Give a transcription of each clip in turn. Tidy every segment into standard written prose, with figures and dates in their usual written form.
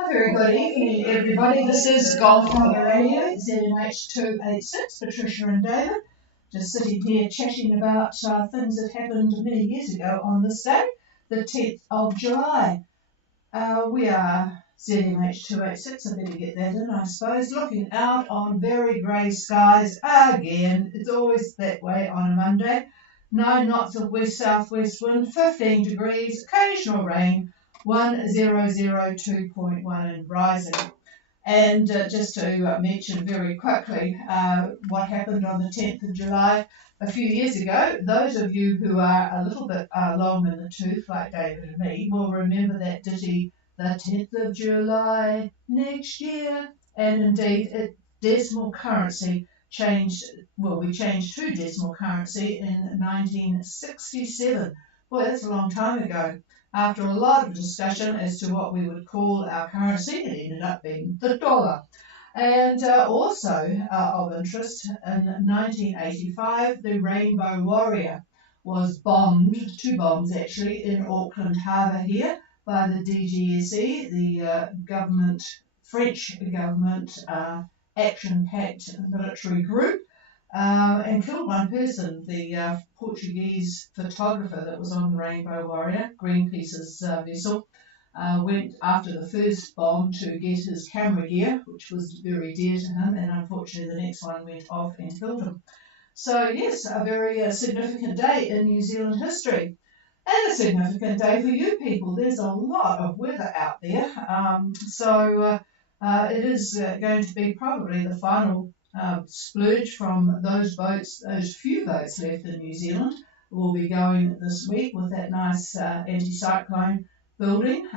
A very good evening, everybody. This is Golf Harbour Radio, ZMH 286, Patricia and David. Just sitting here chatting about things that happened many years ago on this day, the 10th of July. We are ZMH 286, I better get that in, I suppose, looking out on very grey skies again. It's always that way on a Monday. 9 knots of west-southwest wind, 15 degrees, occasional rain, 1002.1 and rising. And just to mention very quickly what happened on the 10th of July a few years ago, those of you who are a little bit long in the tooth, like David and me, will remember that ditty, the 10th of July next year. And indeed, decimal currency changed, we changed to decimal currency in 1967. Boy, that's a long time ago. After a lot of discussion as to what we would call our currency, it ended up being the dollar. And also of interest, in 1985, the Rainbow Warrior was bombed, 2 bombs actually, in Auckland Harbour here by the DGSE, the French government action-packed military group, and killed 1 person, the Portuguese photographer that was on the Rainbow Warrior, Greenpeace's vessel, went after the first bomb to get his camera gear, which was very dear to him, and unfortunately the next one went off and killed him. So yes, a very significant day in New Zealand history. And a significant day for you people. There's a lot of weather out there, so it is going to be probably the final splurge from those boats, those few boats left in New Zealand. Will be going this week with that nice anticyclone building,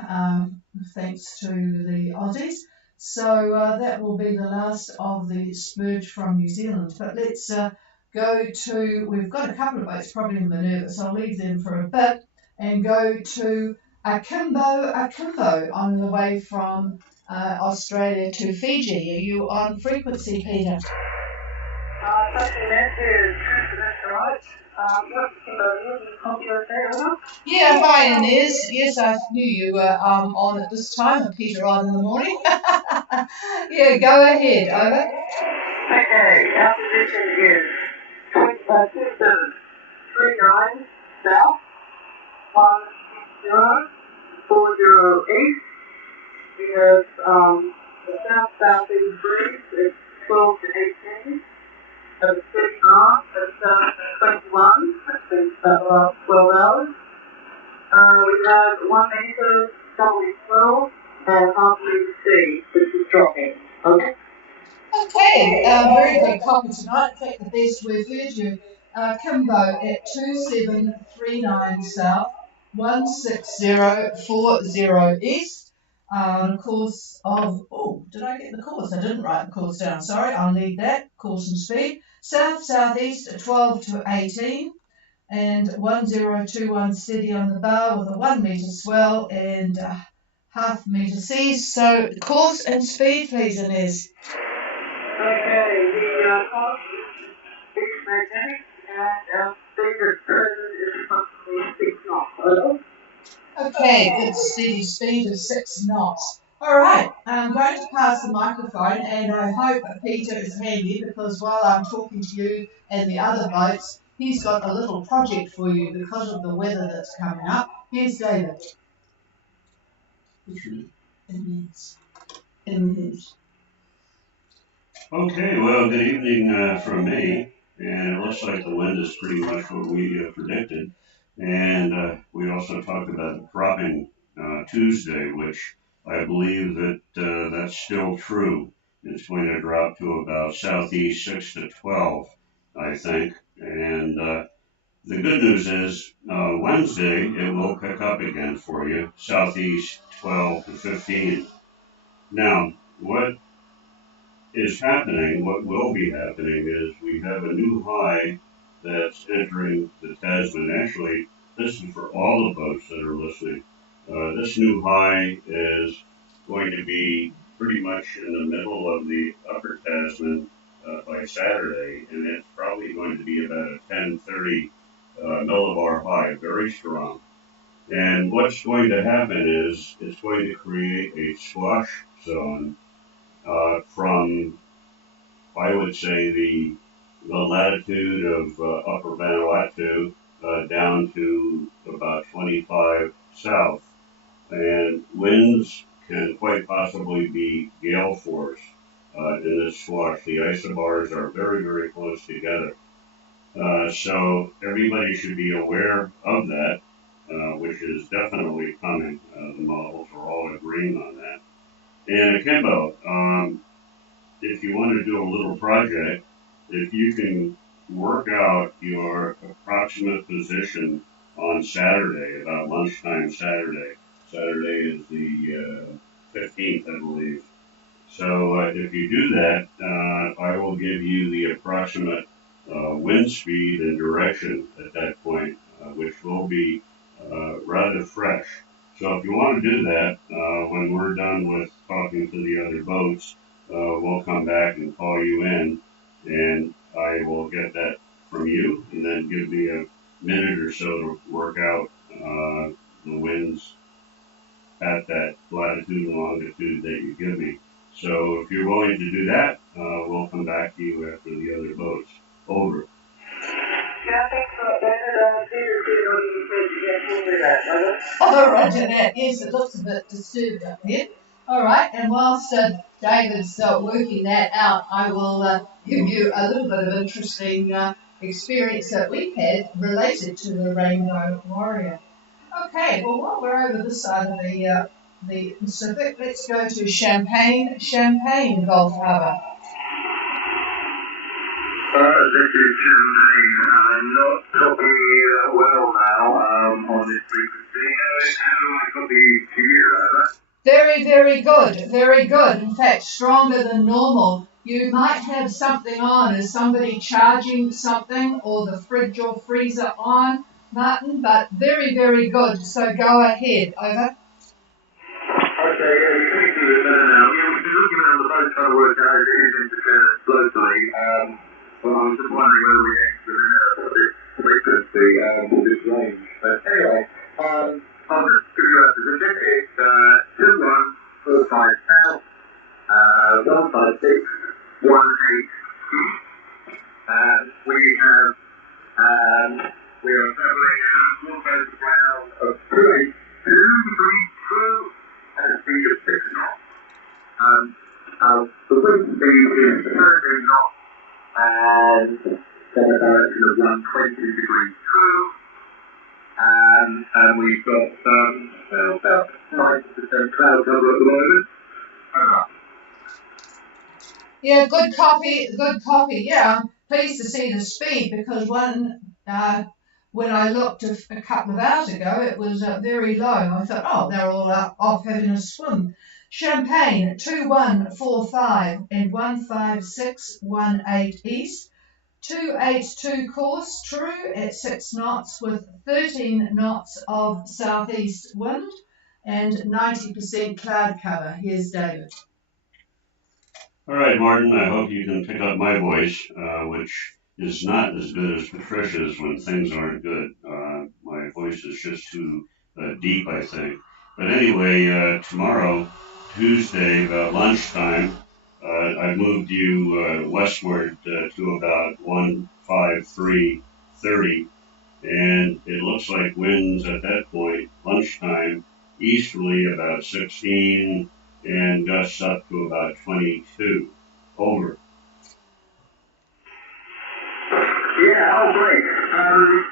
thanks to the Aussies. So that will be the last of the splurge from New Zealand. But let's go to, we've got a couple of boats probably in Minerva, so I'll leave them for a bit and go to Akimbo on the way from Australia to Fiji. Are you on frequency, Peter? Something that is right. Yeah, fine, Inez. Yes, I knew you were on at this time, and Peter on in the morning. Yeah, go ahead, over. Okay, our position is 2739 south, 16040 east. We have the south-southeast breeze, it's 12 to 18. At 6 knots, it's 21. That's been about the last 12 hours. We have 1 meter southerly swell and half meter sea, which is dropping. Okay. Okay, very good copy tonight. In fact, the best we've heard you. Kimbo at 2739 south, 16040 east. On a course of, did I get the course? I didn't write the course down, sorry, I'll need that, course and speed. South-southeast 12 to 18 and 1021 steady on the bar with a 1 metre swell and half metre seas. So course and speed, please, Inez. Okay, the course is magnetic and our speed at present is approximately 6 knots. Okay, good steady speed of 6 knots. All right, I'm going to pass the microphone, and I hope Peter is handy because while I'm talking to you and the other boats, he's got a little project for you because of the weather that's coming up. Here's David. Okay, well, good evening from me, and it looks like the wind is pretty much what we predicted. And we also talked about dropping Tuesday, which I believe that that's still true. It's going to drop to about southeast 6 to 12, I think. And the good news is Wednesday it will pick up again for you, southeast 12 to 15. Now, what is happening, what will be happening, is we have a new high that's entering the Tasman. Actually, this is for all the boats that are listening. This new high is going to be pretty much in the middle of the upper Tasman by Saturday, and it's probably going to be about a 1030 millibar high, very strong. And what's going to happen is it's going to create a squash zone from, I would say, the latitude of upper Vanuatu down to about 25 south. And winds can quite possibly be gale force in this squash. The isobars are very, very close together. So everybody should be aware of that, which is definitely coming. The models are all agreeing on that. And Akimbo, if you want to do a little project, if you can work out your approximate position on Saturday, about lunchtime Saturday. Saturday is the 15th, I believe. So if you do that, I will give you the approximate wind speed and direction at that point, which will be rather fresh. So if you want to do that, when we're done with talking to the other boats, we'll come back and call you in, and I will get that from you, and then give me a minute or so to work out the winds at that latitude and longitude that you give me. So if you're willing to do that, we'll come back to you after the other boats. Over. Yeah, thanks for that, David. Peter, you said you get me with that, brother. Oh, roger that. Yes, it looks a bit disturbed up here. All right, and whilst David's working that out, I will give you a little bit of interesting experience that we've had related to the Rainbow Warrior. Okay, well, while we're over this side of the Pacific, let's go to Champagne Gulf Harbour. This is Champagne. Not copying well now on this frequency. How do I copy to you, over? Very, very good, very good. In fact, stronger than normal. You might have something on. Is somebody charging something or the fridge or freezer on, Martin? But very, very good. So go ahead. Over. Okay, yeah, you can do it better now. Yeah, we've been looking around the boat trying to work out if it is interference locally. Well, I was just wondering whether we actually have this frequency or this range. But anyway, I'll just give you a position. It's 2145 south, 15618 east. We are travelling at a forecast ground of 282 degrees true at a speed of 6 knots. The wind speed is 13 knots and from a direction of 120 degrees true. And we've got about 90% cloud cover at the moment. Over. Yeah, good copy, good copy. Yeah, I'm pleased to see the speed because when I looked a couple of hours ago, it was very low. I thought, oh, they're all off having a swim. Champagne 2145 and 15618 east. 282 course, true at 6 knots with 13 knots of southeast wind and 90% cloud cover. Here's David. All right, Martin, I hope you can pick up my voice, which is not as good as Patricia's when things aren't good. My voice is just too deep, I think. But anyway, tomorrow, Tuesday, about lunchtime, I moved you westward to about 15330, and it looks like winds at that point, lunchtime, easterly about 16, and gusts up to about 22. Over. Yeah, oh great.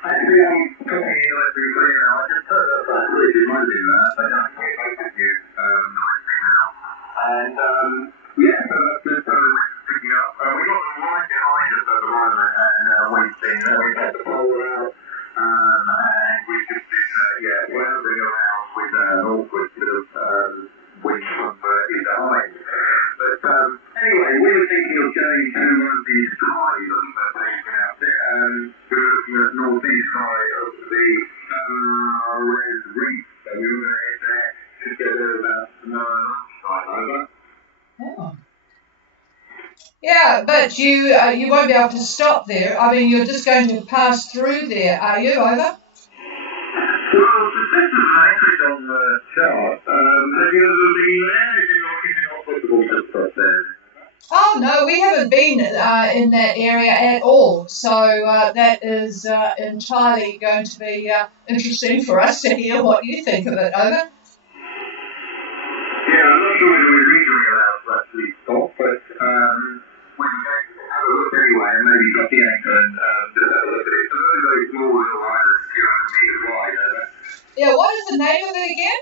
Actually, I'm talking electrically now. I just turned up that bridge, it might be that, but I can't make it you nicely now. And, yeah, so that's just picking up. We got the right behind us at the moment, and waiting, and we had the polar out, and we've just been, floundering around with an awkward sort of wind from in behind. But anyway, we were thinking of going to one of these drives that they've been out there. We were looking at northeast side of the Red Reef. So we were going to head there together about tomorrow lunchtime. Over. Oh. Yeah, but you won't be able to stop there. I mean, you're just going to pass through there, are you? Over. Well, the second matrix on the chart, have you ever been there? Is it not possible to stop there? Oh no, we haven't been in that area at all. So that is entirely going to be interesting for us to hear what you think of it. Over. Yeah, I'm not sure whether we're legally allowed to actually stop, but we can have a look anyway and maybe drop the anchor and just have a look at it. It's a very, very small little island, 200 metres wide. Yeah, what is the name of it again?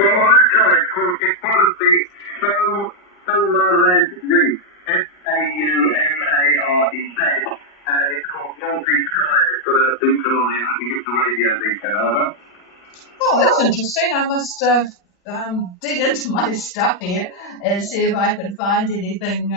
Well, it's part of the Saumarez Reef, Saumarez. It's called Northeast Sky. It's got a beacon on it. I think it's a radio beacon, over. Oh, that's interesting. I must dig into my stuff here and see if I can find anything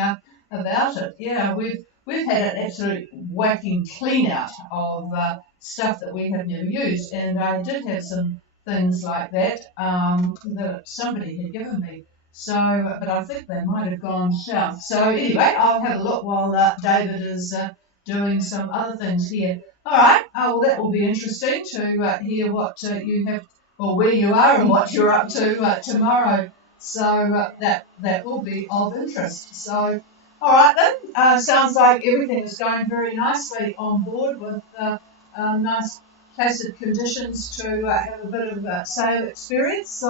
about it. Yeah, we've had an absolute whacking clean out of stuff that we have never used, and I did have some things like that that somebody had given me. So, but I think they might have gone south. So anyway, I'll have a look while David is doing some other things here. All right. Well, that will be interesting to hear what you have, or where you are, and what you're up to tomorrow. So that will be of interest. So, all right then. Sounds like everything is going very nicely on board with nice placid conditions to have a bit of sail experience.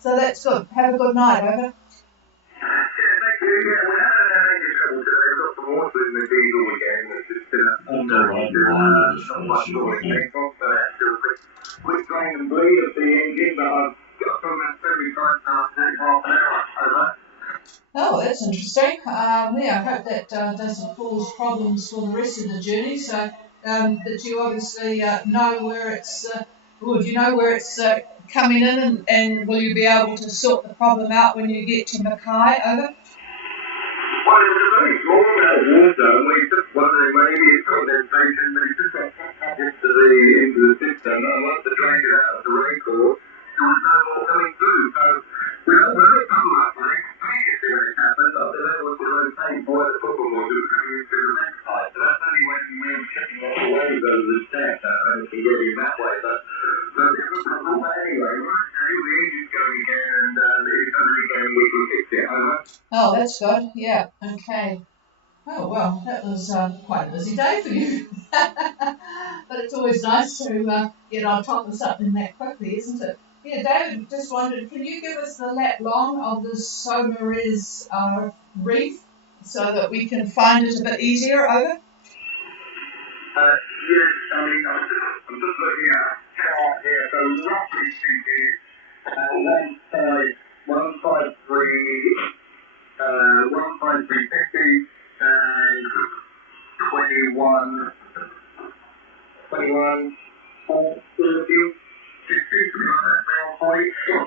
So that's good. Have a good night, over. Yeah, thank you. Yeah, we haven't had any trouble today. We've got some water in the diesel again, which has been I'll go right along to this not place, much see more what I think. painful, so that's still a quick drain and bleed of the engine, but I've got from that 75 now, half an hour, over. Oh, that's interesting. Yeah, I hope that doesn't cause problems for the rest of the journey. So, but you obviously know where it's. Do you know where it's coming in, and will you be able to sort the problem out when you get to Mackay? Over. Well, it was a very small amount of water, and we were just wondering maybe it's condensation, but it just got pumped up into the system, and once the drain it out of the rain course, there was no more coming through. So we're a bit puzzled actually. Previously when it happened, I don't know what the rotate why the problem was, it was coming into the next side. So that's only when we were checking off the waves over the step and we can get in that way. But it was a problem anyway. We're the engine's going again, and if it doesn't again, we can fix it. Over. Oh, that's good. Yeah. Okay. Oh well, that was quite a busy day for you. But it's always nice to get on top of something that quickly, isn't it? Yeah, David just wondered, can you give us the lat long of the Saumarez reef so that we can find it a bit easier, over? Yes, I mean, I'm just looking at a chart here. So roughly speaking, one side 15350 and 21, 430. It's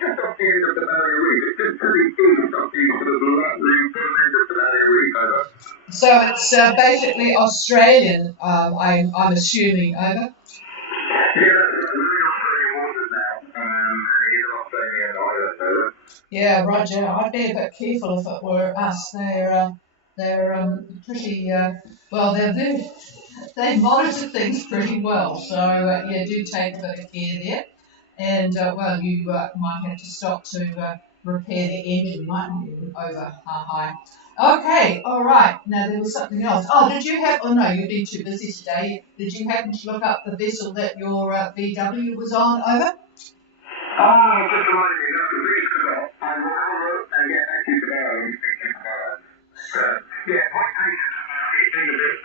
just off the end of the Barrier Reef. It's just pretty deep. It's off the sort of end of the Barrier Reef, over. So it's basically Australian, I'm assuming, over? Yeah, we're in Australian waters now. He's an Australian island, over. Yeah, Roger. I'd be a bit careful if it were us. They're pretty well. They monitor things pretty well. So yeah, do take a bit of care there. And well, you might have to stop to repair the engine, mightn't you? Over high. Okay, all right. Now there was something else. Oh, did you have? Oh no, you've been too busy today. Did you happen to look up the vessel that your VW was on? Over. Oh, just reminded me, no, please forgot. I will have a look and get back to you tomorrow when you speak to you tomorrow. Yeah, quite patient. It's been a bit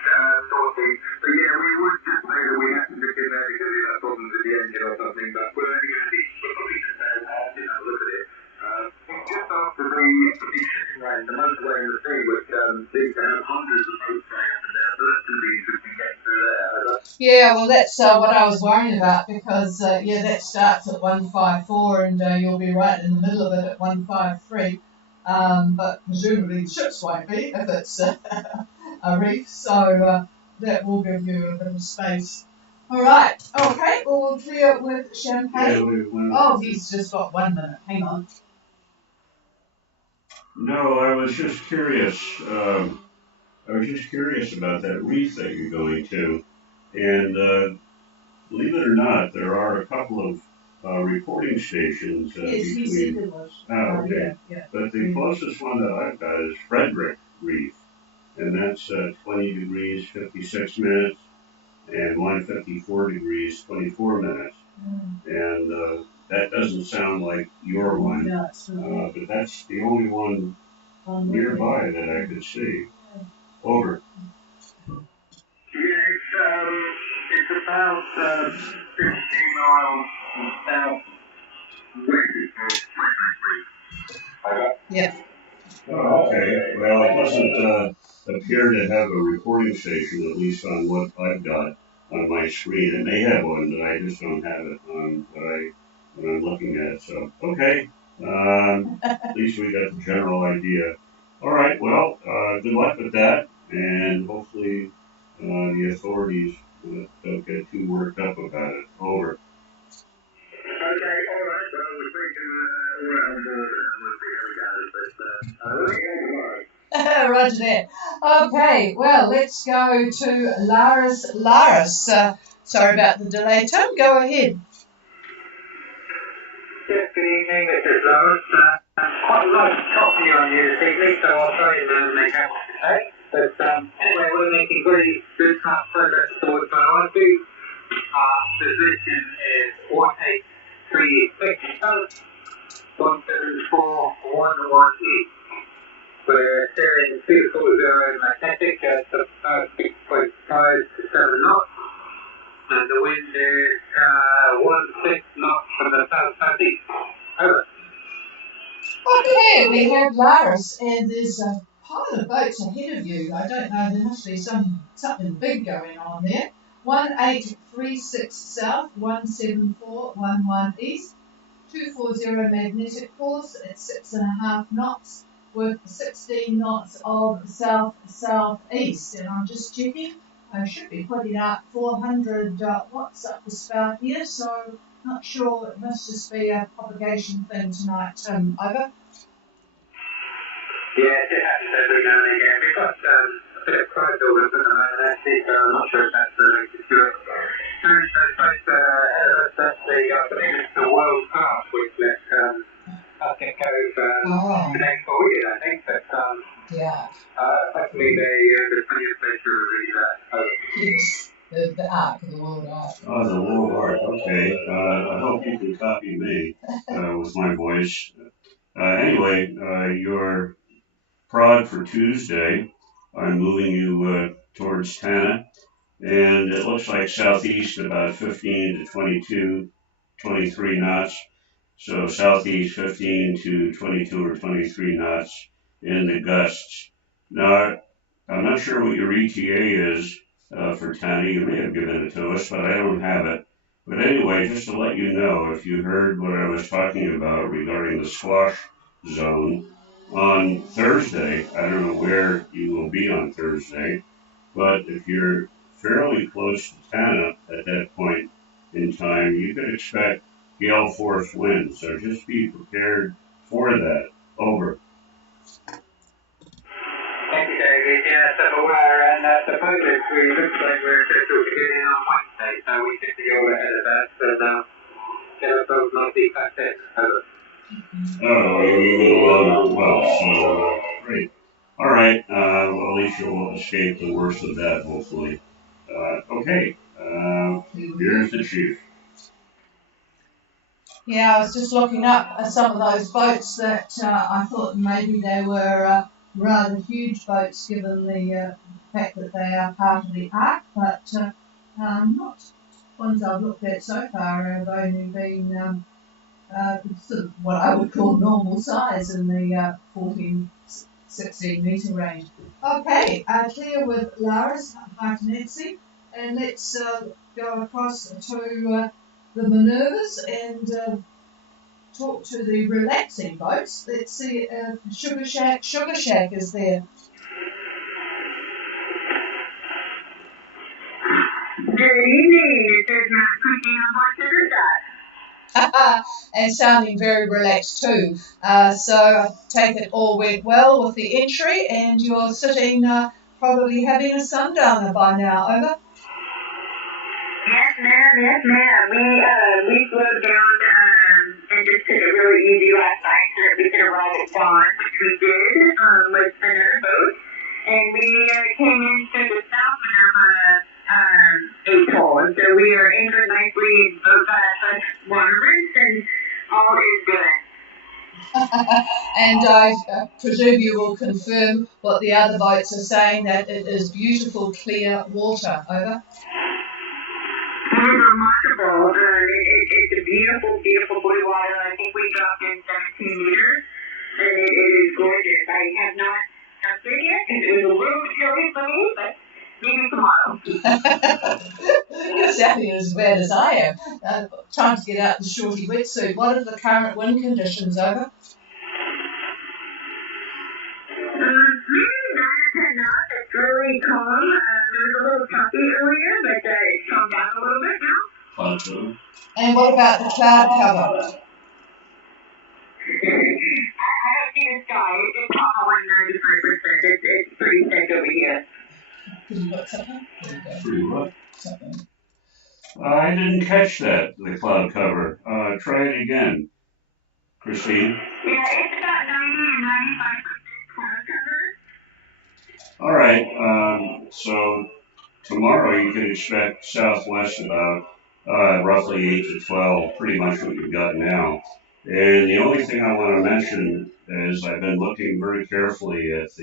daunting. But yeah, we would just say that we have to look in there because we have problems with the engine or something, but we're only going to be, we're probably just there and have a look at it. It's just after the big shipping lane, the motorway in the sea, which seems to have hundreds of boats going up and down, so that's going to be interesting getting through there. Yeah, well, that's what I was worrying about because yeah, that starts at 154 and you'll be right in the middle of it at 153. But presumably the ships won't be if it's a reef, so that will give you a bit of space. All right, okay, well, we'll clear with Yeah, champagne. Oh, he's just got 1 minute. Hang on. No, I was just curious. I was just curious about that reef that you're going to, and believe it or not, there are a couple of reporting stations Yes, he said between. there was. Oh, okay. Yeah. But the closest one that I've got is Frederick Reef, and that's 20 degrees 56 minutes, and 154 degrees 24 minutes. And that doesn't sound like your one, but that's the only one nearby that I could see. Over. Yeah, it's about 50 miles south west of Frederick. Yeah. Oh, okay. Well, it doesn't appear to have a recording station, at least on what I've got on my screen. It may have one, but I just don't have it on what I'm looking at. So, okay. At least we got the general idea. All right. Well, good luck with that, and hopefully the authorities don't get too worked up about it. Over. Okay, alright, well, we're thinking all around the border and we'll see how it goes, but let me go tomorrow. Roger that. Okay, well, let's go to Laris. Laris, sorry about the delay. Tom, go ahead. Yes, good evening, Mrs. Lawrence. Quite a lot of coffee on you this evening, so I'll try and make out what to say. But anyway, we're making very good progress towards what I want to do. Position is 183 174 east. We're steering 240 magnetic at the 6.5 to 7 knots. And the wind is 16 knots from the south-southeast. Over. Okay, we have Laris, and there's a pile of boats ahead of you. I don't know, there must be something big going on there. 1836 south, 17411 east, 240 magnetic course at 6.5 knots with 16 knots of south-southeast. And I'm just checking, I should be putting out 400 watts up the spout here, so not sure, it must just be a propagation thing tonight. Over. Yeah, it just happens every now and again. We've got a bit of cloud buildup at the moment, actually, so I'm not sure if that's related to it. There's both ahead of us, that's I believe it's the World Cup, which let us get go the next 4 years, I think, but Yeah. hopefully the 20th century will be that. Yes. The arc, the world arc. Oh, the World Arc. Okay. I hope you can copy me with my voice. Anyway, you're prod for Tuesday. I'm moving you towards Tana, and it looks like southeast about 15 to 22, 23 knots. So southeast 15 to 22 or 23 knots in the gusts. Now, I'm not sure what your ETA is for Tana. You may have given it to us, but I don't have it. But anyway, just to let you know, if you heard what I was talking about regarding the squash zone, on Thursday, I don't know where you will be on Thursday, but if you're fairly close to Tana at that point in time, you could expect gale force winds. So just be prepared for that. Over. Thank you, David. Yes, I'm aware, and at the moment we look like we're scheduled to get in on Wednesday, so we should be all ahead of that, and get ourselves nicely back in. Over. Oh, you're moving along well, so great. All right, well, at least you'll escape the worst of that, hopefully. Okay, here's the chief. Yeah, I was just looking up some of those boats that I thought maybe they were rather huge boats given the fact that they are part of the ark, but not ones I've looked at so far have only been sort of what I would call normal size in the 14, 16 metre range. Okay, clear with Laris, hi to Nancy, and let's go across to the Minervas and talk to the relaxing boats. Let's see if Sugar Shack is there. Good evening, this is Matt speaking on board Sugar Shack. And sounding very relaxed too. So I take it all went well with the entry, and you're sitting probably having a sundowner by now. Over. Yes, ma'am. Yes, ma'am. We slowed down and just took it really easy last night so that we could arrive at dawn, which we did with another boat. And we came in through the south atoll. And so we are anchored nicely in both fresh water routes, and all is good. And I presume you will confirm what the other boats are saying, that it is beautiful, clear water. Over. It is remarkable. It's a beautiful, beautiful blue water. I think we dropped in 17 meters, and it is gorgeous. I have not jumped in yet because it was a little chilly for me, but maybe tomorrow. You're sounding as bad as I am. Time to get out the shorty wetsuit. What are the current wind conditions, over? Maybe 9 or 10 knots. It's really calm. It was a little choppy earlier, but it's calmed down a little bit now. Awesome. And what about the cloud cover? I don't see the sky. It's probably 95%. It's pretty thick over here. Could you put something? Pretty what? Something. I didn't catch that, the cloud cover. Try it again, Christine. Yeah, it's about 90 and 95% cloud cover. All right. So tomorrow you can expect southwest about roughly 8 to 12, pretty much what you've got now. And the only thing I want to mention is I've been looking very carefully at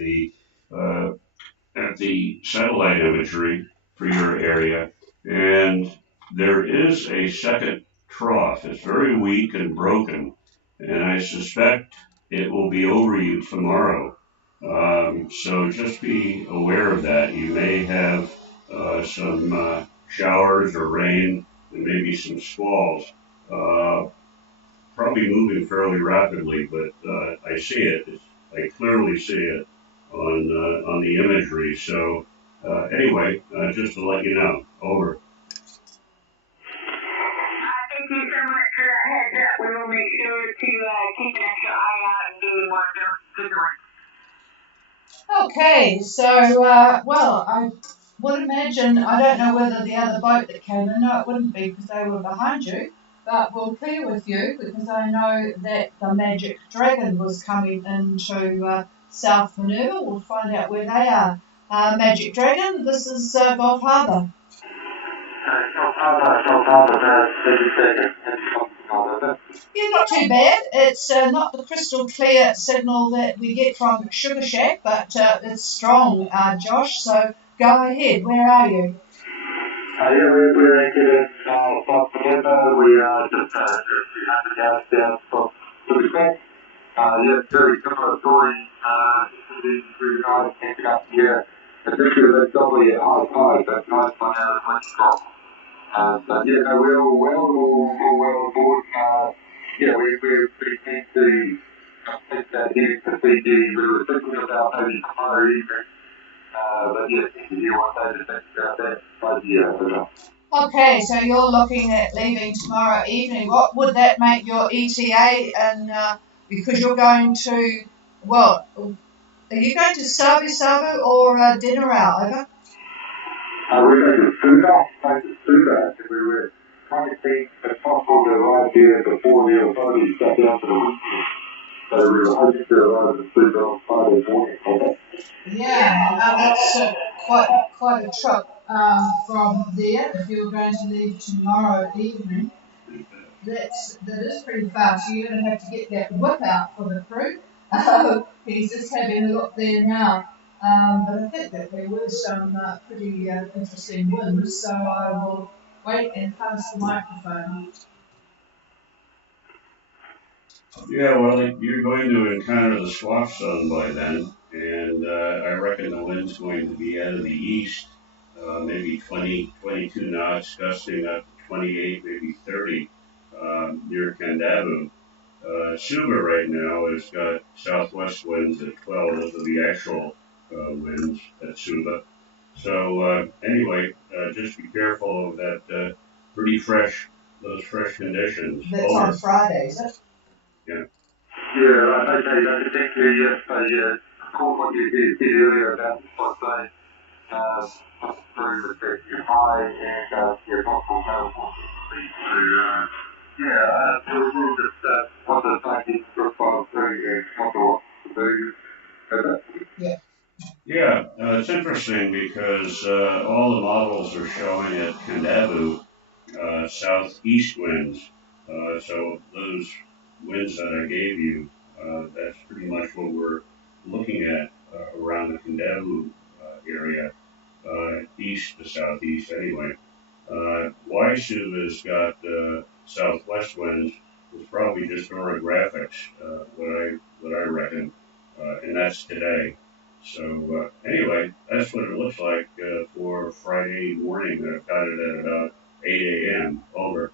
the satellite imagery for your area, and there is a second trough. It's very weak and broken, and I suspect it will be over you tomorrow. So just be aware of that. You may have some showers or rain and maybe some squalls. Probably moving fairly rapidly, but I see it. I clearly see it on the imagery. So anyway, just to let you know. Over. Thank you so much for that heads up. We will make sure to keep an extra eye out and be more vigilant. Okay, so, well, I would imagine, I don't know whether the other boat that came in, no, it wouldn't be because they were behind you, but we'll clear with you because I know that the Magic Dragon was coming into South Minerva. We'll find out where they are. Magic Dragon, this is Gulf Harbour. Yeah, not too bad. It's not the crystal clear signal that we get from Sugar Shack, but it's strong, Josh. So go ahead. Where are you? We're anchored in South Minerva. We are just 300 yards down from the creek. Very similar story. Through the guys anchored up here. Particularly probably at high tide, but nice one out of West Drop. We're all well aboard. We're pretty keen to take that here to Fiji. We were thinking about maybe tomorrow evening. Keen to hear what they think about that idea. Okay, so you're looking at leaving tomorrow evening. What would that make your ETA? And because you're going to, well, are you going to Sabu Sabu or dinner out? Over. We're going to Suda. We were trying to see if possible to arrive here before the authorities shut down for the weekend. So we were hoping to arrive at Suda on Friday morning. Yeah, that's quite a trip from there. If you're going to leave tomorrow evening, that is pretty far. So you're going to have to get that whip out for the crew. He's just having a look there now. But I think that there were some pretty interesting winds, so I will wait and pass the microphone. Yeah, well, you're going to encounter the swath zone by then, and I reckon the wind's going to be out of the east, maybe 20, 22 knots, gusting up to 28, maybe 30 near Kandavu. Suva right now has got southwest winds at 12. Those are the actual winds at Suva. So anyway, just be careful of that pretty fresh, those fresh conditions. That's on Friday, is it? Yeah. Okay, that's exactly, yes. Caught what you did earlier about the spot zone. very effective high and possible medical to we'll discuss what the findings profile and what to do. Yeah, it's interesting because all the models are showing at Kandavu southeast winds. So those winds that I gave you, that's pretty much what we're looking at around the Kandavu area, east to southeast anyway. Waisu has got southwest winds. It's probably just orographics, what I reckon, and that's today. So anyway, that's what it looks like for Friday morning. I've got it at about 8 a.m. Over.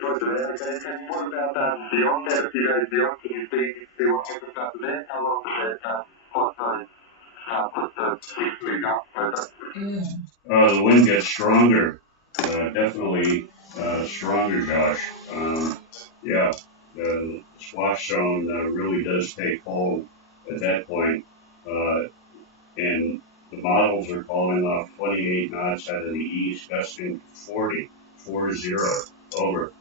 What about beyond that, a few days beyond, can you see what happens after that? How long does that put the week up further? The wind gets stronger, definitely stronger, Josh. Yeah, the swash zone really does take hold at that point, and the models are calling off 28 knots out of the east, gusting 40, 40, over.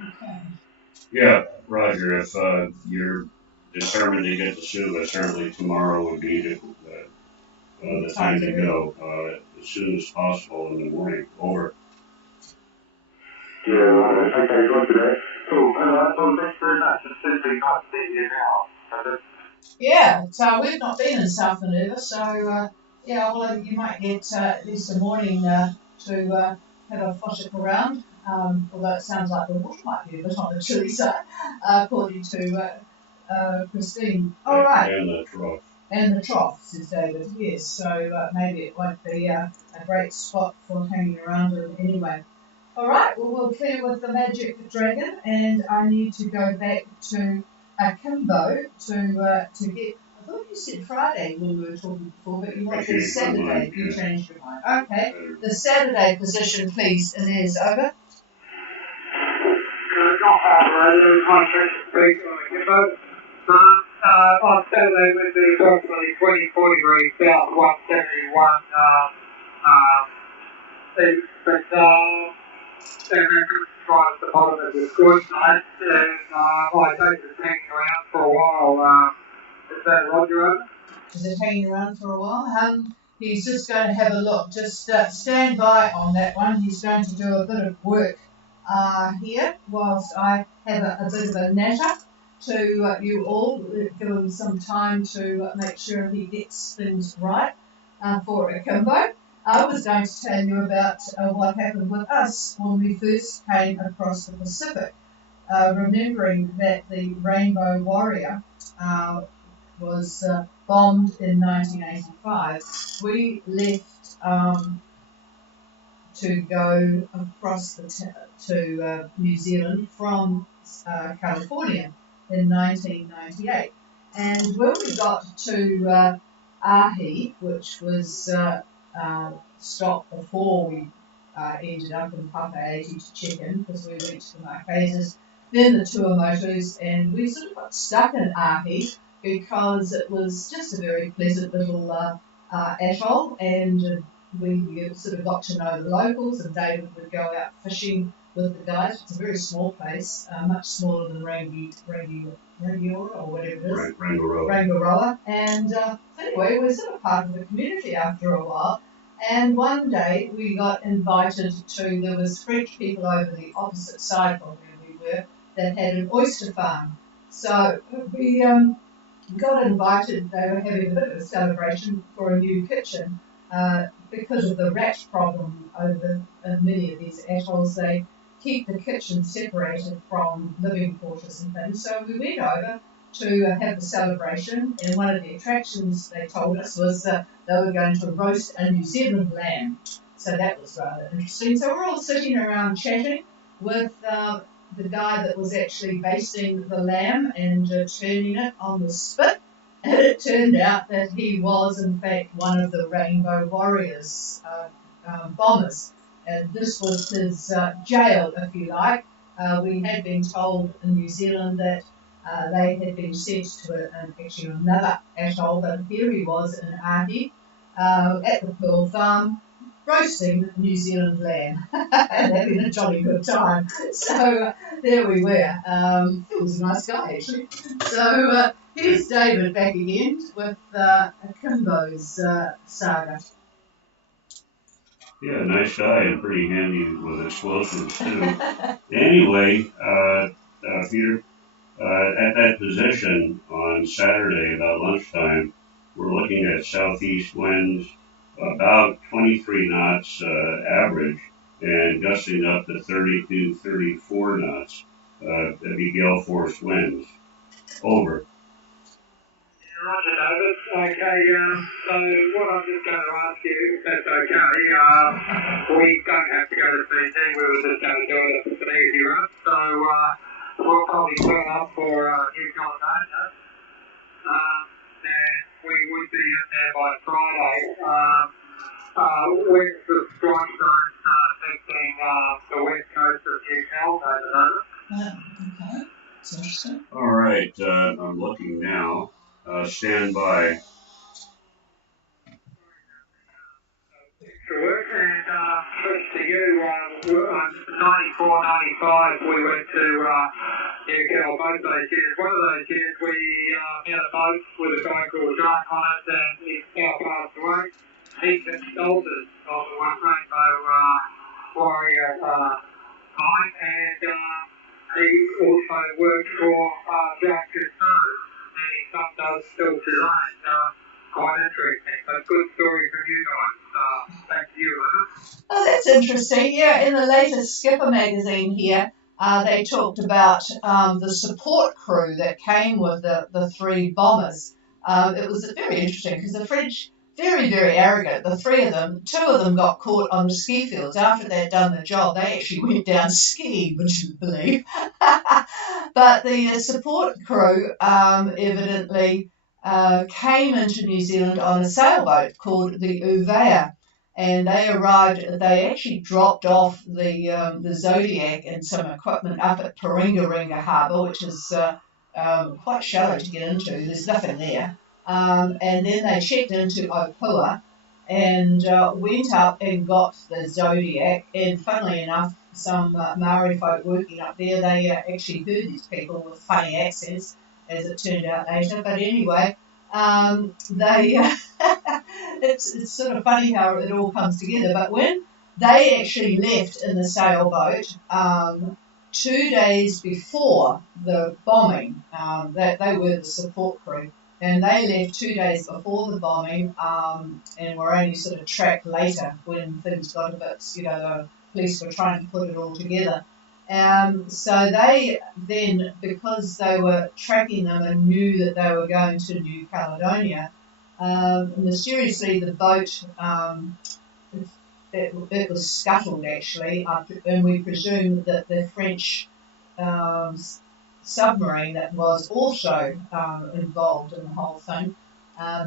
Okay. Yeah, Roger, if you're determined to get to Suva, certainly tomorrow would be the time to go, as soon as possible in the morning. Over. Yeah, okay, good today. Cool. Well, thanks very much. It's certainly nice to see you now. Yeah, so we've not been in South Minerva, so yeah, well, you might get at least a morning to have a fossick around, although it sounds like the water might be a bit on the chilly side, according to Christine. All right. And the trough. And the trough, says David, yes, so maybe it won't be a great spot for hanging around in anyway. All right, well, we'll clear with the magic dragon, and I need to go back to Kimbo to get. I thought you said Friday when we were talking before, but you wanted Saturday. You changed your mind. Okay, the Saturday position, please. Inez, over. Not Harbour, there's one pressure peak on the Kimbo. On Saturday would be approximately 24 degrees south, 171 east, but right at the bottom of the good night, and my date is hanging around for a while. Is that Roger over? Is it hanging around for a while? He's just going to have a look. Just stand by on that one. He's going to do a bit of work here whilst I have a bit of a natter to you all, give him some time to make sure he gets things right for Akimbo. I was going to tell you about what happened with us when we first came across the Pacific, remembering that the Rainbow Warrior was bombed in 1985. We left to go across to New Zealand from California in 1998. And when we got to Ahi, which was stopped before we ended up in Papaati to check in, because we reached the Marquesas, then the Tuamotus, and we sort of got stuck in Ahi because it was just a very pleasant little atoll, and we sort of got to know the locals, and David would go out fishing with the guys. It's a very small place, much smaller than Rangiora or whatever it is. Rangiroa. And anyway, we're sort of part of the community after a while. And one day we got invited to, there was French people over the opposite side from where we were that had an oyster farm. So we got invited, they were having a bit of a celebration for a new kitchen. Because of the rat problem over many of these atolls, they keep the kitchen separated from living quarters and things. So we went over to have the celebration, and one of the attractions they told us was they were going to roast a New Zealand lamb. So that was rather interesting. So we're all sitting around chatting with the guy that was actually basting the lamb and turning it on the spit. And it turned out that he was, in fact, one of the Rainbow Warriors bombers. And this was his jail, if you like, We had been told in New Zealand that they had been sent to actually another atoll, but here he was in Ahi at the Pearl Farm roasting New Zealand lamb and having a jolly good time. So there we were. He was a nice guy actually. So here's David back again with Kimbo's saga. Yeah, nice guy and pretty handy with explosives too. Anyway, Peter, at that position on Saturday about lunchtime, we're looking at southeast winds about 23 knots average and gusting up to 32, 34 knots. That'd be gale force winds. Over. Roger, David. Okay, so what I'm just going to ask you, if that's okay, we don't have to go to Fiji, we were just going to do it as an easy run, so we'll probably turn up for New Caledonia, and we would be in there by Friday. When's the strike zone affecting the west coast of New Caledonia? Okay, that's interesting. All right, I'm looking now. Stand by. Sure, and first to you, 94, 95, we went to Newcastle both those years. One of those years we had a boat with a guy called John on it, and he's now passed away. He consulted on the One Rainbow Warrior mine, and he also worked for Jack Casino, and his son does still today. Quite interesting, but good story from you guys. Thank you, Lou. Oh, that's interesting. Yeah, in the latest Skipper magazine here, they talked about the support crew that came with the three bombers. It was very interesting because the French, very, very arrogant, the three of them, two of them got caught on the ski fields. After they'd done the job, they actually went down skiing, would you believe? But the support crew evidently came into New Zealand on a sailboat called the Uvea, and they arrived. They actually dropped off the Zodiac and some equipment up at Paringaringa Harbour, which is quite shallow to get into. There's nothing there, and then they checked into Opua and went up and got the Zodiac. And funnily enough, some Maori folk working up there, they actually heard these people with funny accents, as it turned out later. But anyway, they it's sort of funny how it all comes together. But when they actually left in the sailboat 2 days before the bombing, they were the support crew, and they left 2 days before the bombing, and were only sort of tracked later when things got a bit, the police were trying to put it all together. So they then, because they were tracking them and knew that they were going to New Caledonia, mysteriously the boat, it was scuttled actually, and we presume that the French submarine that was also involved in the whole thing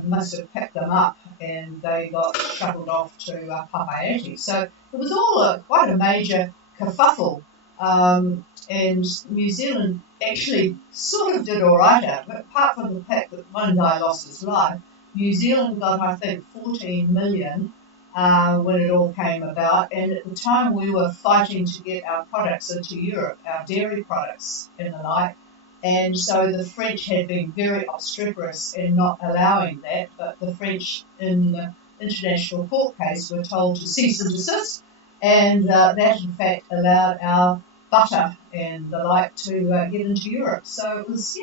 must have picked them up, and they got shuttled off to Papayati. So it was all quite a major kerfuffle. And New Zealand actually sort of did all right out of it, apart from the fact that one guy lost his life. New Zealand got, I think, 14 million when it all came about, and at the time we were fighting to get our products into Europe, our dairy products and the like, and so the French had been very obstreperous in not allowing that, but the French in the international court case were told to cease and desist, and that in fact allowed our butter and the like to get into Europe. So it was,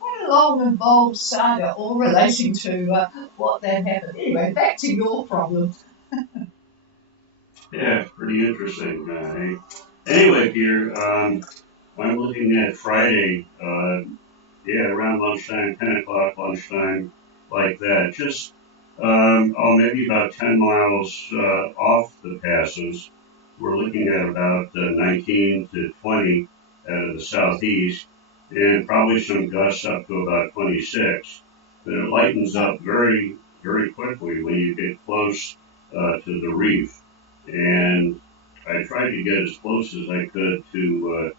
quite a long, involved saga, all relating to what that happened. Anyway, back to your problem. Yeah, pretty interesting. Anyway, Peter, I'm looking at Friday, around lunchtime, 10 o'clock lunchtime, like that. Just, maybe about 10 miles off the passes. We're looking at about 19 to 20 out of the southeast, and probably some gusts up to about 26. But it lightens up very, very quickly when you get close to the reef. And I tried to get as close as I could to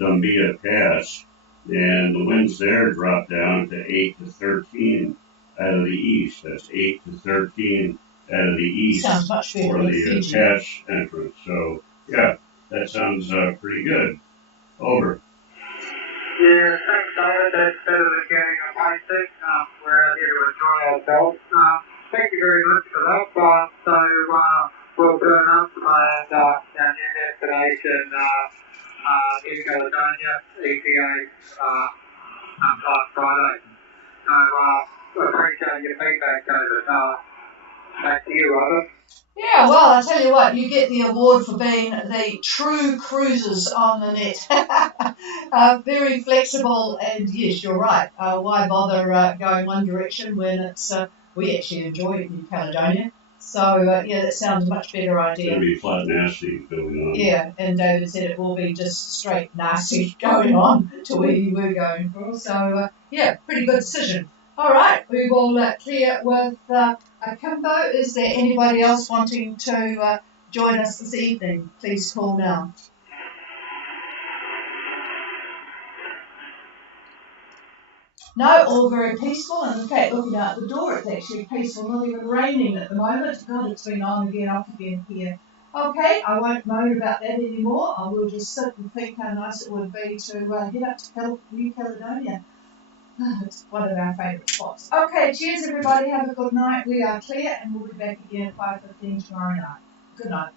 Dumbia Pass, and the winds there drop down to 8 to 13 out of the east. That's 8 to 13 out of the east Sounds much better for than the Fiji. pass entrance. So, yeah, that sounds pretty good. Over. Yeah, thanks, David. That's better than getting a paycheck. We're out here to enjoy ourselves. Thank you very much for that. We'll turn up and our new destination, New Caledonia, EPA, last Friday. We appreciate your feedback, David. Back to you, Robert. Yeah, well, I tell you what, you get the award for being the true cruisers on the net. Very flexible, and yes, you're right. Why bother going one direction when it's we actually enjoy it in New Caledonia? So yeah, that sounds a much better It's going to idea. be flat nasty going on. Yeah, and David said it will be just straight nasty going on to where you were going for. So yeah, pretty good decision. All right, we will clear with Kimbo. Is there anybody else wanting to join us this evening? Please call now. No, all very peaceful, and in fact, looking out the door, it's actually peaceful, not even raining at the moment. God, it's been on again, off again here. Okay, I won't moan about that anymore. I will just sit and think how nice it would be to head up to New Caledonia. It's one of our favourite spots. Okay, cheers everybody, have a good night. We are clear, and we'll be back again at 5:15 tomorrow night. Good night.